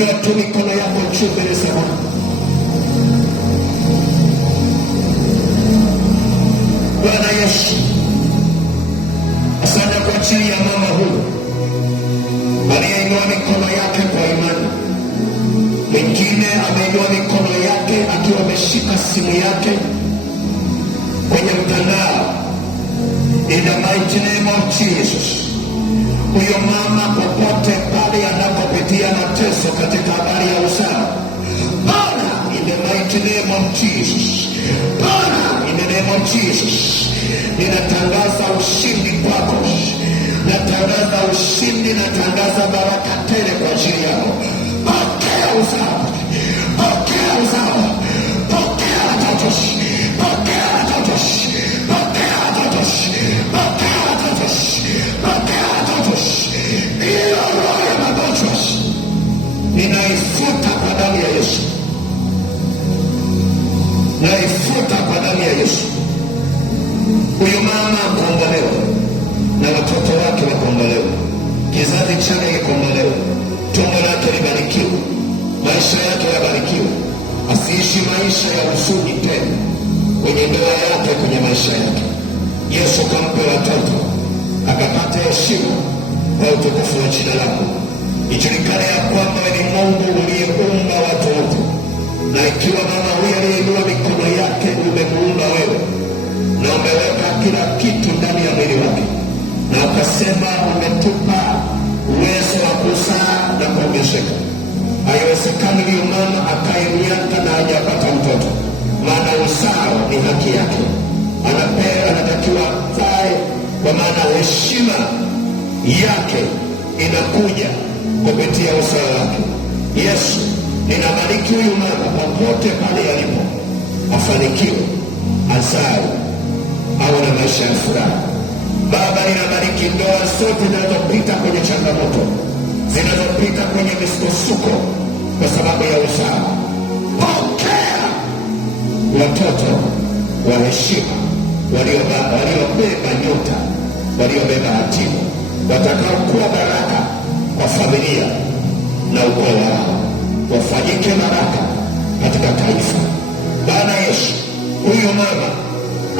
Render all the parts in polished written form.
Inua tu mikono yako juu mbele za Bwana. Bwana Yesu, asante kwa ajili ya mama huyu aliyeinua mikono yake kwa imani. Mwingine ameinua mikono yake akiwa ameshika simu yake kwenye mtandao. In the mighty name of Jesus, huyo mama popote pale anapopitia mateso katika habari ya usawa, Bwana, in the mighty name of Jesus, Bwana, in the name of Jesus, ninatangaza ushindi kwako, natangaza ushindi, natangaza baraka tele kwa ajili yako. Pokea usawa, pokea usawa, pokea watoto, pokea watoto, pokea watoto, pokea watoto, pokea watoto. Hiyo roho ya magonjwa ninaifuta kwa damu ya Yesu, naifuta kwa damu ya Yesu. Huyu mama akombolewe na watoto wake wakombolewe, kizazi chake kikombolewe, tumbo lake libarikiwe, maisha yake yabarikiwe, asiishi maisha ya huzuni tena kwenye ndoa yake, kwenye maisha yake. Yesu kampe watoto, akapata heshima kwa utukufu wa jina lako. Ijulikane ya kwamba ni Mungu uliyeumba watu wote, na ikiwa mama huyu aliyeinua mikono yake umemuumba wewe na umeweka kila kitu ndani ya mwili wake, na ukasema umetupa uwezo wa kuzaa na kuongezeka. Haiwezekani huyu mama akae miaka na hajapata mtoto, maana uzao ni haki yake. Anatakiwa azae, kwa maana heshima yake inakuja kupitia uzao wake. Yesu, ninabariki huyu mama popote pale yalipo, afanikiwe, azae, awe na maisha ya furaha. Baba, ninabariki ndoa zote zinazopita kwenye changamoto, zinazopita kwenye misukosuko kwa sababu ya uzao. Pokea watoto wa heshima, waliobeba nyota, waliobeba hatima, watakaokuwa baraka kwa familia na ukoo wao, wafanyike baraka katika taifa. Bwana Yesu, huyu mama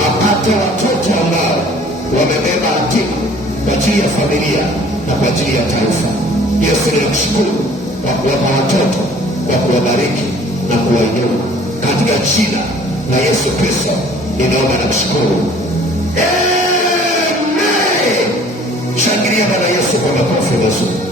apate watoto ambao wamebeba hatima kwa ajili ya familia na kwa ajili ya taifa. Yesu, ninakushukuru kwa kuwapa watoto, kwa kuwabariki na kuwainua katika jina la Yesu Kristo ninaomba na kushukuru. Amen. Shangilia Bwana Yesu kwa makofi mazuri.